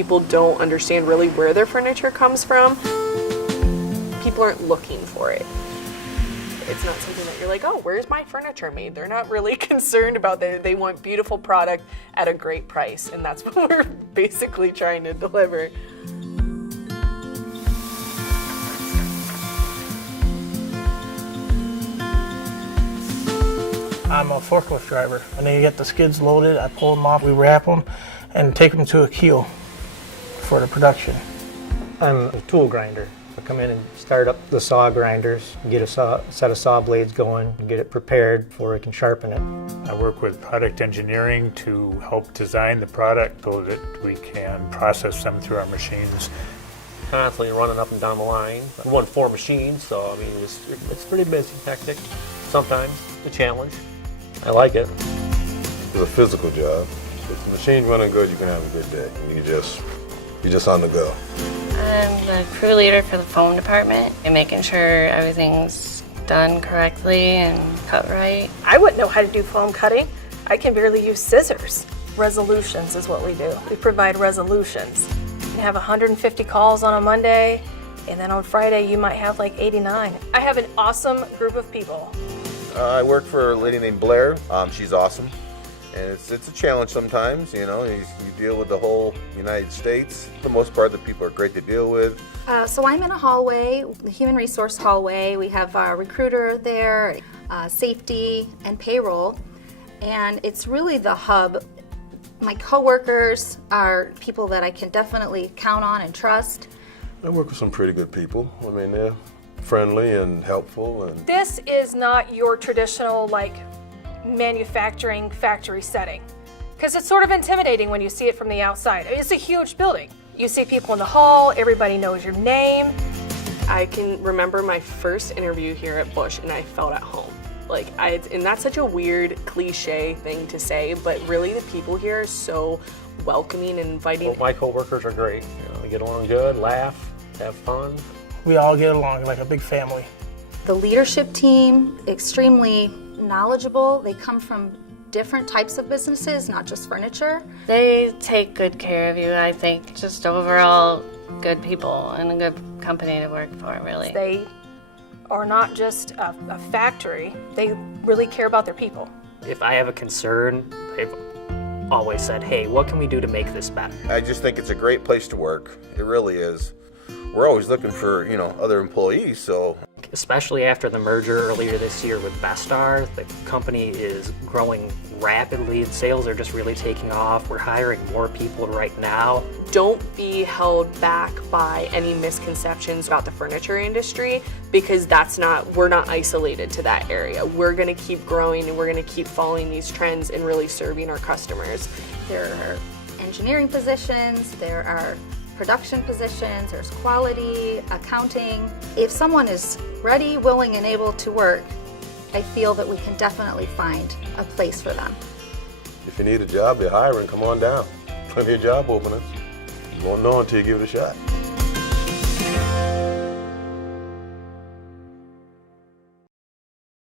people don't understand really where their furniture comes from. People aren't looking for it. It's not something that you're like, oh, where's my furniture made? They're not really concerned about that. They want beautiful product at a great price, and that's what we're basically trying to deliver. I'm a forklift driver. When they get the skids loaded, I pull them off, we wrap them, and take them to a keel for the production. I'm a tool grinder. I come in and start up the saw grinders, get a set of saw blades going, get it prepared before I can sharpen it. I work with product engineering to help design the product so that we can process them through our machines. Constantly running up and down the line. We run 4 machines, so I mean it's pretty busy, hectic. Sometimes a challenge. I like it. It's a physical job. If the machine's running good, you can have a good day. You're just on the go. I'm the crew leader for the foam department and making sure everything's done correctly and cut right. I wouldn't know how to do foam cutting. I can barely use scissors. Resolutions is what we do. We provide resolutions. You have 150 calls on a Monday, and then on Friday you might have like 89. I have an awesome group of people. I work for a lady named Blair. She's awesome. And it's a challenge sometimes, you know. You deal with the whole United States. For the most part, the people are great to deal with. So I'm in a hallway, the human resource hallway. We have a recruiter there, safety, and payroll. And it's really the hub. My coworkers are people that I can definitely count on and trust. I work with some pretty good people. I mean, they're friendly and helpful. And This is not your traditional manufacturing factory setting, because it's sort of intimidating when you see it from the outside. It's a huge building. You see people in the hall, everybody knows your name. I can remember my first interview here at Busch, and I felt at home. And that's such a weird cliche thing to say, but really the people here are so welcoming and inviting. Well, my coworkers are great. You know, we get along good, laugh, have fun. We all get along like a big family. The leadership team, extremely knowledgeable. They come from different types of businesses, not just furniture. They take good care of you, I think. Just overall good people and a good company to work for, really. They are not just a factory. They really care about their people. If I have a concern, I've always said, hey, what can we do to make this better? I just think it's a great place to work. It really is. We're always looking for, other employees, so. Especially after the merger earlier this year with Vestar, the company is growing rapidly. Sales are just really taking off. We're hiring more people right now. Don't be held back by any misconceptions about the furniture industry, because we're not isolated to that area. We're gonna keep growing and we're gonna keep following these trends and really serving our customers. There are engineering positions, there are production positions, there's quality, accounting. If someone is ready, willing, and able to work, I feel that we can definitely find a place for them. If you need a job, they're hiring, come on down. Plenty of job openings. You won't know until you give it a shot.